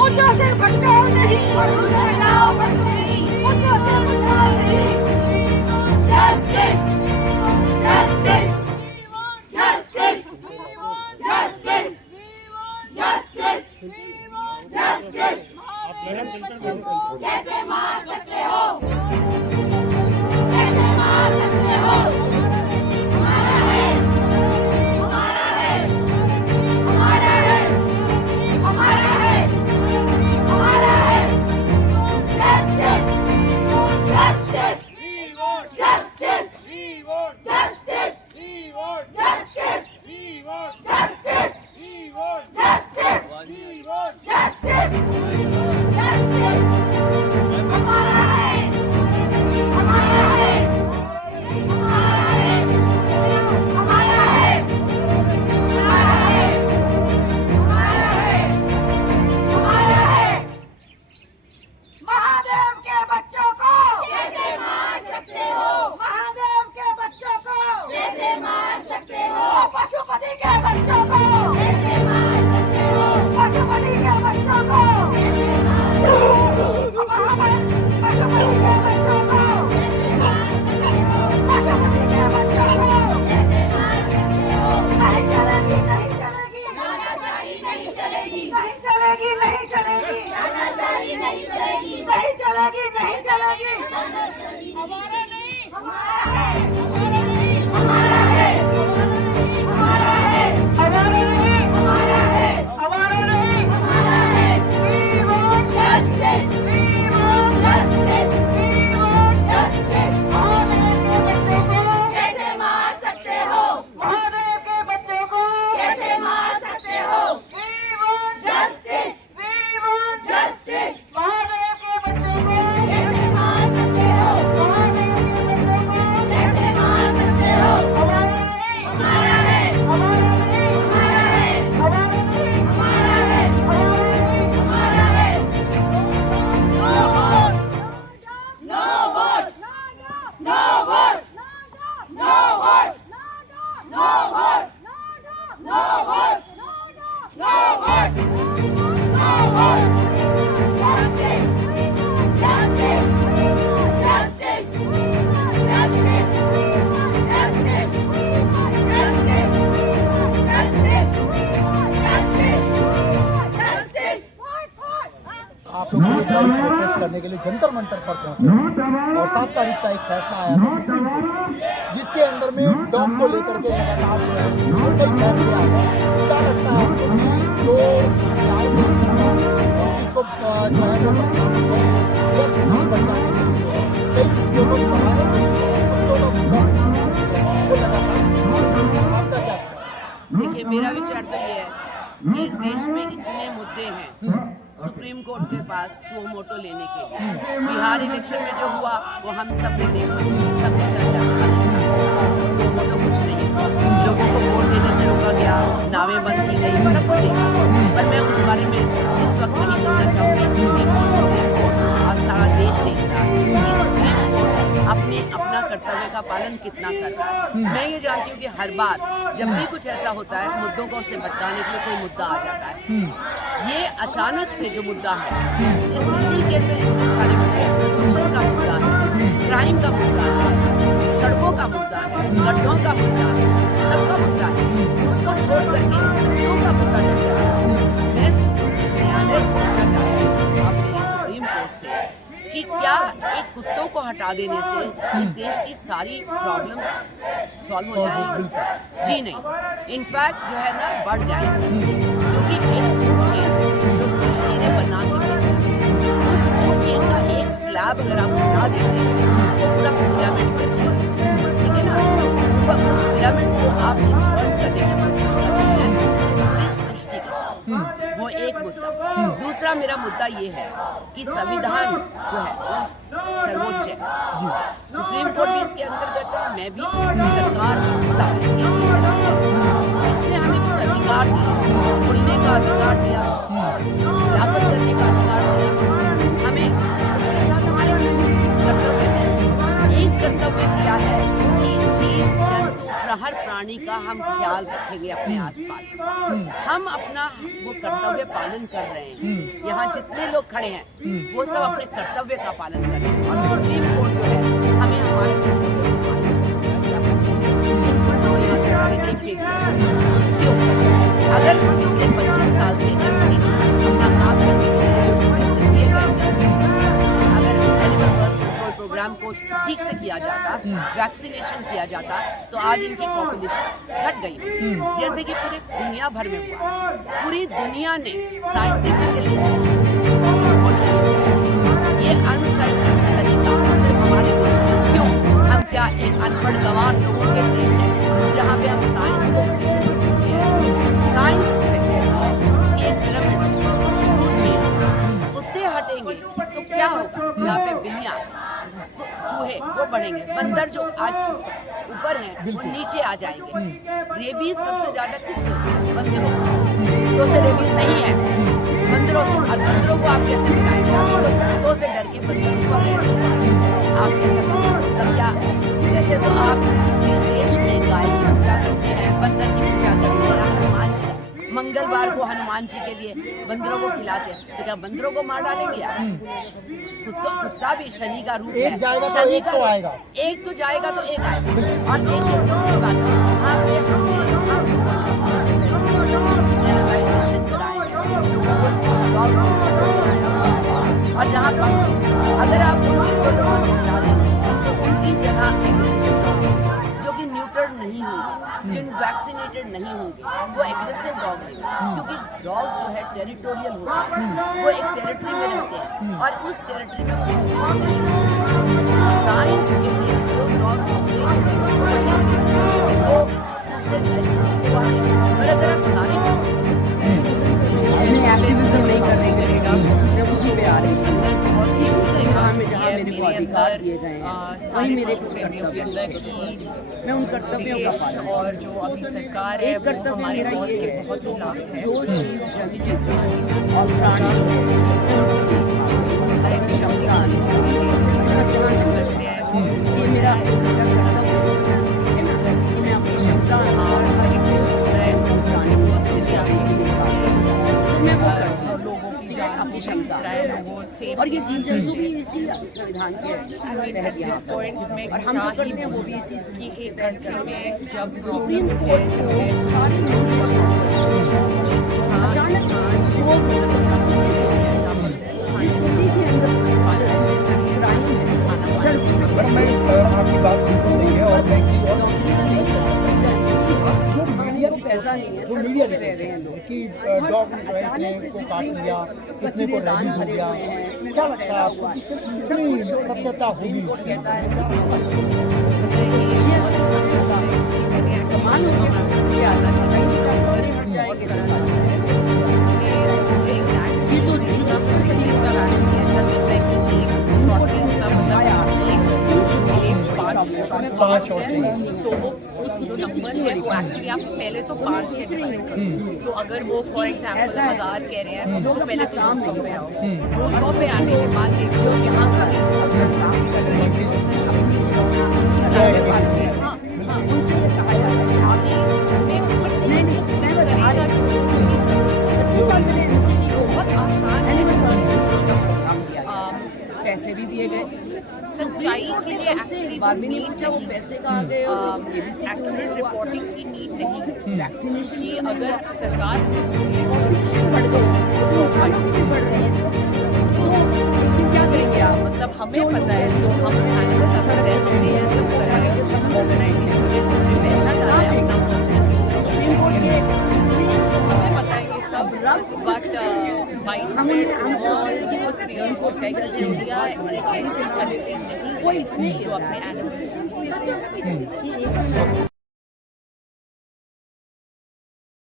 मुद्दों से भटकाओ नहीं, प्रदूषण हटाओ बस नहीं, मुद्दों से भटकाओ नहीं। Justice justice justice justice justice justice. कैसे मार सकते हो, कैसे मार सकते हो? हमारा है, हमारा है, हमारा है, हमारा है, हमारा है। Justice justice justice justice justice justice justice justice justice. हमारा है, हमारा है, हमारा है, हमारा है, हमारा है, हमारा है, हमारा है। महादेव के बच्चों को कैसे मार सकते हो, महादेव के बच्चों को कैसे मार सकते हो? पशुपति के बच्चों को कैसे मार सकते हो, पशुपति के बच्चों को कैसे मार सकते हो? पशुपति के बच्चों को कैसे मार सकते हो, पशुपति के बच्चों को कैसे मार सकते हो? नहीं चलेगी, नहीं चलेगी, नानाशाही नहीं चलेगी, नहीं चलेगी, नहीं चलेगी, नानाशाही नहीं चलेगी, नहीं चलेगी, नहीं चलेगी। हमारा नहीं, हमारा है, हमारा नहीं, हमारा है, हमारा है, हमारा नहीं, हमारा है, हमारा नहीं, हमारा है। We want justice, we want justice, we want justice। Mahadev के बच्चों को कैसे मार सकते हो, महादेव के बच्चों को कैसे मार सकते हो? We want justice, we want justice। Mahadev के बच्चों को कैसे मार सकते हो, महादेव के बच्चों को कैसे मार सकते हो? हमारा नहीं, हमारा है, हमारा नहीं, हमारा है, हमारा नहीं, हमारा है, हमारा नहीं, हमारा है। No vote, no vote, no vote, no vote, no vote, no vote, no vote। Justice, justice, justice, justice, justice, justice, justice, justice, justice। आप लोग एक बड़ी प्रोटेस्ट करने के लिए जंतर मंतर पर पहुंचे और 7 तारीख का एक फैसला आया था सुप्रीम कोर्ट में, जिसके अंदर में डॉग को लेकर के लगातार जो है कई फैसले आए हैं। क्या लगता है आपको जो न्याय व्यवस्था उस चीज को जो है वो बढ़ाने के लिए कई चीजों को बढ़ाने के लिए आपका क्या? देखिए, मेरा विचार तो ये है कि इस देश में इतने मुद्दे हैं सुप्रीम कोर्ट के पास सुओ मोटो लेने के लिए। बिहार इलेक्शन में जो हुआ वो हम सब ने देखा, सब कुछ ऐसा सुओ मोटो कुछ नहीं, लोगों को वोट देने से रोका गया, नावें बंद की गई, सब कुछ देखा। पर मैं उस बारे में इस वक्त नहीं बोलना चाहूँगी, क्योंकि सुप्रीम कोर्ट और सारा देश देख रहा है कि सुप्रीम कोर्ट अपना कर्तव्य का पालन कितना कर रहा है। मैं ये जानती हूँ कि हर बार जब भी कुछ ऐसा होता है, मुद्दों को से भटकाने के लिए कोई मुद्दा आ जाता है। ये अचानक से जो मुद्दा है, इस दिल्ली के अंदर इतने सारे मुद्दे हैं, प्रदूषण का मुद्दा है, क्राइम का मुद्दा है, सड़कों का मुद्दा है, गड्ढों का मुद्दा है, सबका मुद्दा है, उसको छोड़ करके मुद्दों का मुद्दा कैसे आया? मैं न्यायालय से पूछना चाहती हूँ अपने सुप्रीम कोर्ट से कि क्या एक कुत्तों को हटा देने से इस देश की सारी प्रॉब्लम्स सॉल्व हो जाएंगी? जी नहीं, इनफैक्ट जो है ना बढ़ जाएंगी, क्योंकि एक फूड चेन जो सृष्टि ने बना के भेजा, उस फूड चेन का एक स्लैब अगर आप बना देते हैं तो पूरा पिरामिड बन जाएगा, ठीक है ना? उस पिरामिड को आप इन्वर्ट करने की कोशिश कर रहे हैं इस पूरी सृष्टि के साथ। वो एक मुद्दा। दूसरा मेरा मुद्दा ये है कि संविधान जो है वो सर्वोच्च है। सुप्रीम कोर्ट भी इसके अंतर्गत है, मैं भी, सरकार सब इसके अंतर्गत है। इसने हमें कुछ अधिकार दिए, बोलने का अधिकार दिया, खिलाफत करने का अधिकार दिया, हमें उसके साथ हमारे कुछ कर्तव्य हैं। एक कर्तव्य दिया है कि जीव जंतु हर प्राणी का हम ख्याल रखेंगे अपने आसपास। हम अपना वो कर्तव्य पालन कर रहे हैं। यहाँ जितने लोग खड़े हैं वो सब अपने कर्तव्य का पालन कर रहे हैं और सुप्रीम कोर्ट जो है हमें हमारे कर्तव्य का पालन क्यों? अगर पिछले 25 साल से एमसी अपना काम करने के लिए उसमें पैसे दिए गए, अगर एनिमल बर्थ कंट्रोल प्रोग्राम को ठीक से किया जाता, वैक्सीनेशन किया जाता, तो आज इनकी पॉपुलेशन घट गई। जैसे कि पूरी दुनिया भर में हुआ, पूरी दुनिया ने साइंटिफिकली ये अनसाइंटिफिक तरीका सिर्फ हमारे देश में क्यों? हम क्या एक अनपढ़ गंवार लोगों के देश हैं जहाँ पे हम साइंस को पीछे छोड़ चुके हैं? साइंस एक पिरामिड कुत्ते हटेंगे तो क्या होगा? यहाँ पे बिल्लियाँ, चूहे वो बढ़ेंगे, बंदर जो आज ऊपर हैं वो नीचे आ जाएंगे। रेबीज सबसे ज्यादा किससे होती है? बंदरों से। कुत्तों से रेबीज नहीं है, बंदरों से। और बंदरों को आप कैसे मिलाएंगे? आप तो कुत्तों से डर के बंदर ऊपर हैं, आप क्या करेंगे? तब क्या? वैसे तो आप इस देश में गाय की पूजा करते हैं, बंदर की पूजा करते हैं, हनुमान जी मंगलवार को हनुमान जी के लिए बंदरों को खिलाते हैं, तो क्या बंदरों को मार डालेंगे आप? कुत्ता भी शनि का रूप है, शनि का आएगा, एक तो जाएगा तो एक आएगा। और एक दूसरी बात, यहाँ पे स्टेरिलाइजेशन कराएं, और जहाँ पर अगर आप उनको लोगों को खिलाएंगे तो उनकी जगह एग्रेसिव डॉग जो कि न्यूट्रल नहीं होंगे, जिन वैक्सीनेटेड नहीं होंगे, वो एग्रेसिव डॉग लेंगे, क्योंकि डॉग जो है टेरिटोरियल होते हैं, वो एक टेरिटरी में रहते हैं और उस टेरिटरी में साइंस के लिए जो डॉग वो दूसरे पर अगर हम सारे एक्टिविज्म नहीं करने करेगा, मैं उसी पे आ रही हूँ। इसी संग्राम में जहाँ मेरे को अधिकार दिए गए हैं वही मेरे कुछ कर्तव्य हैं। मैं उन कर्तव्यों का पालन, और जो अभी सरकार है, एक कर्तव्य मेरा ये है, जो जीव जंतु और प्राणी सब ध्यान रखते हैं, ये मेरा ऐसा कर्तव्य है ना कि मैं अपनी क्षमता और मैं वो करती हूँ, लोगों की अपनी क्षमता और ये जीव जंतु भी इसी संविधान के तहत यहाँ पर, और हम जो करते हैं वो भी इसी कंट्री में। जब सुप्रीम कोर्ट जो है सारी अचानक से इस स्थिति के अंदर क्राइम है, सड़कों पर आपकी बात बिल्कुल सही है। और पैसा नहीं है, सड़कों पे रह रहे हैं लोग कि डॉग ने जो है को काट लिया, इतने को रेबीज हो गया, क्या लगता है आपको कितनी सत्यता होगी? कहता है कमाल हो गया, मुझे आजाद कहीं का बड़े हट जाएंगे ये तो नहीं का ऐसा चलता है कि पाँच और तो वो उस जो नंबर है वो एक्चुअली आप पहले तो 5 से डिवाइड करो। तो अगर वो फॉर एग्जाम्पल 1000 कह रहे हैं तो पहले तो 200 पे आओ, 200 पे आने के बाद देखो यहाँ का उनसे ये कहा जाता है मैं बता रहा हूँ 25 साल पहले एमसीडी को बहुत आसान काम किया, पैसे भी दिए गए, सच्चाई के लिए एक्चुअली बार भी नहीं पूछा वो पैसे कहाँ गए और एक्यूरेट रिपोर्टिंग की नीड नहीं। वैक्सीनेशन कि अगर सरकार बढ़ गई तो साइंस भी बढ़ रही है, तो लेकिन क्या करेंगे आप? मतलब हमें पता है जो हम एनिमल लवर हैं, हमने ये सब कराने के समुद्र ऑर्गेनाइजेशन के जो पैसा डाला है अपना पर्सनल सुप्रीम कोर्ट के हमें पता है कि सब बट वाइड वो इतने जो अपने एनिमल